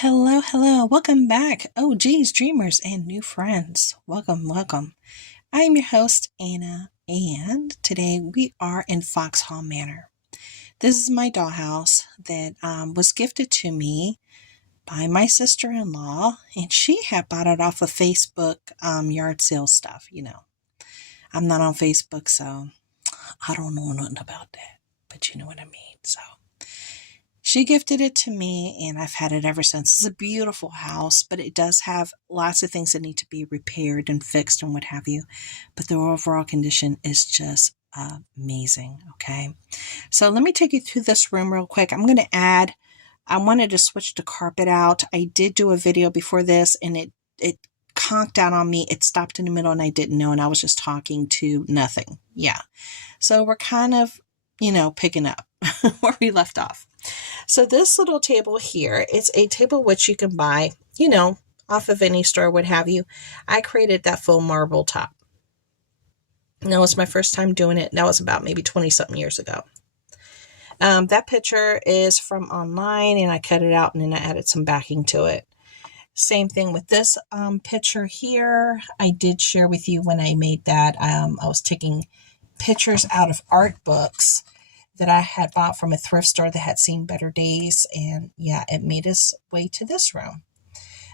Hello, hello. Welcome back. Oh, geez, dreamers and new friends. Welcome, welcome. I'm your host, Anna, and today we are in Fox Hall Manor. This is my dollhouse that was gifted to me by my sister-in-law, and she had bought it off of Facebook yard sale stuff. I'm not on Facebook, so I don't know nothing about that, but you know what I mean. So she gifted it to me, and I've had it ever since. It's a beautiful house, but it does have lots of things that need to be repaired and fixed and what have you. But the overall condition is just amazing, okay? So let me take you through this room real quick. I wanted to switch the carpet out. I did do a video before this, and it conked out on me. It stopped in the middle, and I didn't know, and I was just talking to nothing. Yeah. So we're kind of, picking up where we left off. So this little table here, it's a table which you can buy, off of any store, what have you. I created that faux marble top. Now it's my first time doing it. That was about maybe 20 something years ago. That picture is from online, and I cut it out and then I added some backing to it. Same thing with this picture here. I did share with you when I made that. I was taking pictures out of art books that I had bought from a thrift store that had seen better days. And yeah, it made its way to this room.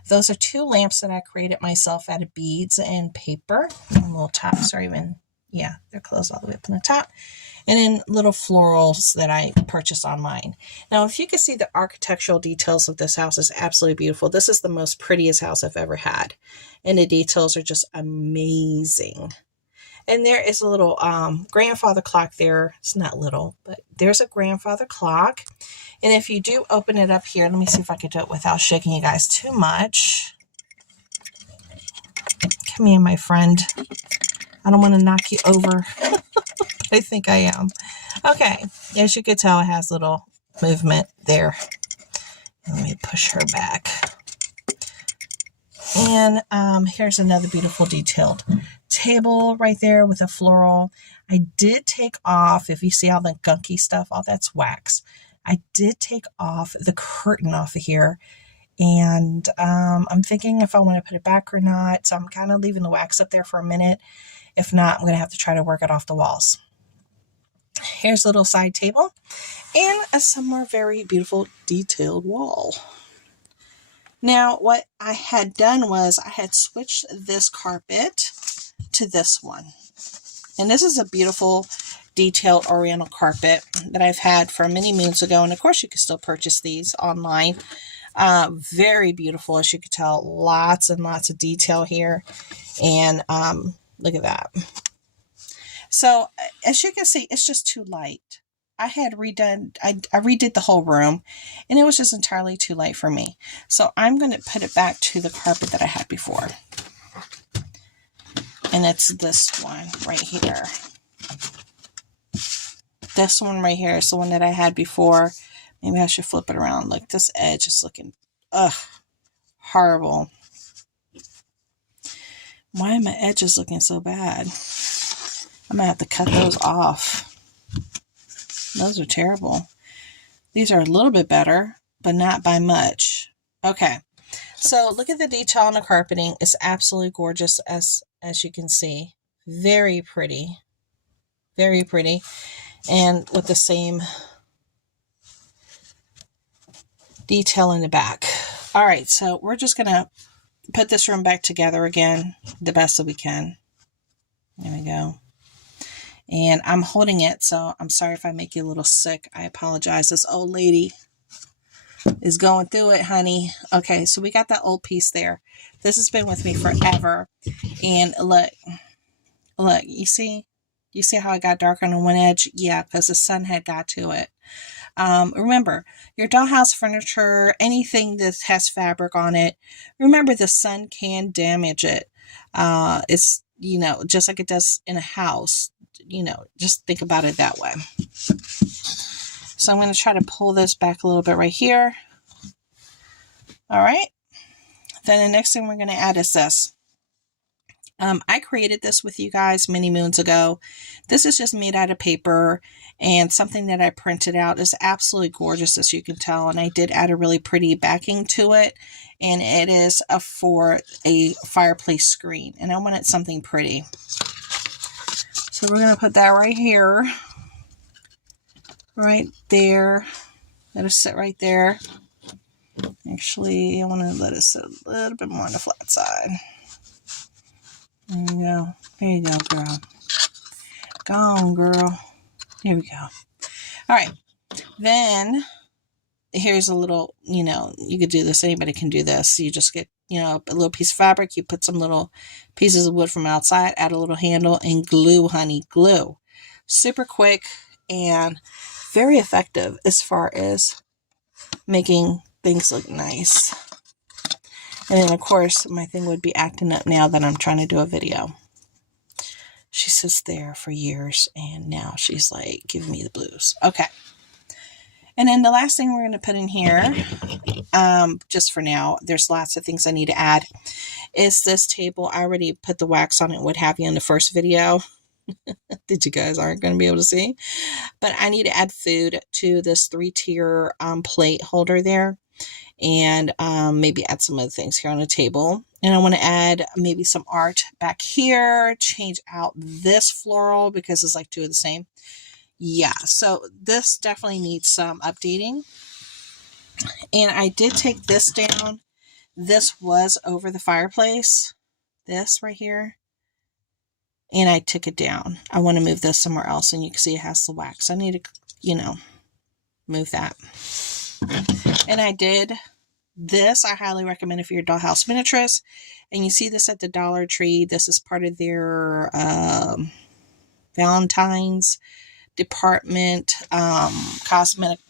Those are two lamps that I created myself out of beads and paper. And little tops are they're closed all the way up on the top. And then little florals that I purchased online. Now, if you can see the architectural details of this house is absolutely beautiful. This is the most prettiest house I've ever had. And the details are just amazing. And there is a little grandfather clock there. It's not little, but there's a grandfather clock. And if you do open it up here, let me see if I can do it without shaking you guys too much. Come here, my friend. I don't want to knock you over. I think I am. Okay, as you can tell, it has little movement there. Let me push her back. And here's another beautiful detailed table right there with a floral. I did take off, if you see all the gunky stuff, all that's wax. I did take off the curtain off of here. And I'm thinking if I want to put it back or not. So I'm kind of leaving the wax up there for a minute. If not, I'm going to have to try to work it off the walls. Here's a little side table and a somewhere very beautiful detailed wall. Now, what I had done was I had switched this carpet to this one. And this is a beautiful detailed oriental carpet that I've had from many moons ago. And of course, you can still purchase these online. Very beautiful, as you can tell. Lots and lots of detail here. And look at that. So as you can see, it's just too light. I redid the whole room, and it was just entirely too light for me. So I'm going to put it back to the carpet that I had before. And it's this one right here. This one right here is the one that I had before. Maybe I should flip it around. Look, this edge is looking, horrible. Why are my edges looking so bad? I'm going to have to cut those off. Those are terrible. These are a little bit better, but not by much. Okay. So look at the detail on the carpeting. It's absolutely gorgeous as you can see. Very pretty. Very pretty. And with the same detail in the back. All right. So we're just going to put this room back together again the best that we can. There we go. And I'm holding it, so I'm sorry if I make you a little sick. I apologize. This old lady is going through it, honey. Okay, so we got that old piece there. This has been with me forever. And look, you see how it got dark on the one edge? Yeah, because the sun had got to it. Remember, your dollhouse furniture, anything that has fabric on it, remember the sun can damage it. It's, just like it does in a house. Just think about it that way. So I'm going to try to pull this back a little bit right here. All right. Then the next thing we're going to add is this. I created this with you guys many moons ago. This is just made out of paper and something that I printed out. Is absolutely gorgeous, as you can tell, and I did add a really pretty backing to it, and it is for a fireplace screen, and I wanted something pretty. So we're going to put that right here, right there. Let it sit right there. Actually, I want to let it sit a little bit more on the flat side. There you go. There you go, girl. Go on, girl. There we go. All right. Then here's a little, you could do this. Anybody can do this. You just get, a little piece of fabric. You put some little pieces of wood from outside, add a little handle, and glue, honey, glue. Super quick and very effective as far as making things look nice. And then, of course, my thing would be acting up now that I'm trying to do a video. She sits there for years, and now she's like, giving me the blues. Okay. And then the last thing we're going to put in here, just for now, there's lots of things I need to add, is this table. I already put the wax on it, what have you, in the first video. That you guys aren't going to be able to see. But I need to add food to this 3-tier plate holder there. And maybe add some other things here on the table. And I want to add maybe some art back here, change out this floral because it's like two of the same. Yeah, so this definitely needs some updating. And I did take this down. This was over the fireplace, this right here. And I took it down. I want to move this somewhere else, and you can see it has the wax. I need to, move that. And I did this. I highly recommend if you're a Dollhouse miniaturist and you see this at the Dollar Tree. This is part of their Valentine's department cosmetic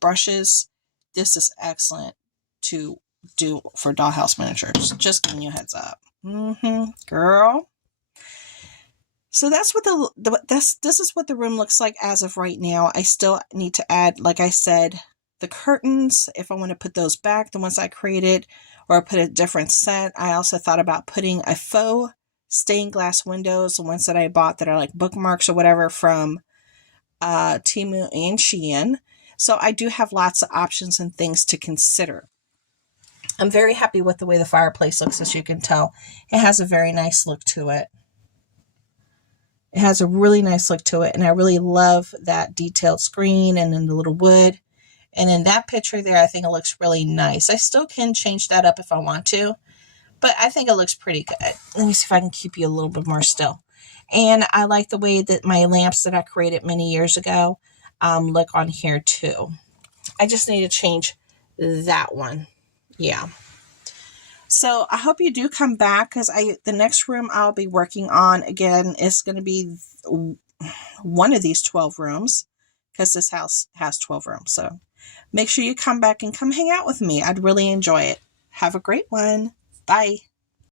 brushes. This is excellent to do for Dollhouse miniatures. Just giving you a heads up. Girl. So that's what this is what the room looks like as of right now. I still need to add, like I said, the curtains, if I want to put those back, the ones I created, or put a different set. I also thought about putting a faux stained glass windows, the ones that I bought that are like bookmarks or whatever from Temu and Shein. So I do have lots of options and things to consider. I'm very happy with the way the fireplace looks, as you can tell. It has a very nice look to it. It has a really nice look to it, and I really love that detailed screen and then the little wood. And in that picture there, I think it looks really nice. I still can change that up if I want to, but I think it looks pretty good. Let me see if I can keep you a little bit more still. And I like the way that my lamps that I created many years ago look on here too. I just need to change that one. Yeah. So I hope you do come back, because the next room I'll be working on again is going to be one of these 12 rooms, because this house has 12 rooms. So make sure you come back and come hang out with me. I'd really enjoy it. Have a great one. Bye.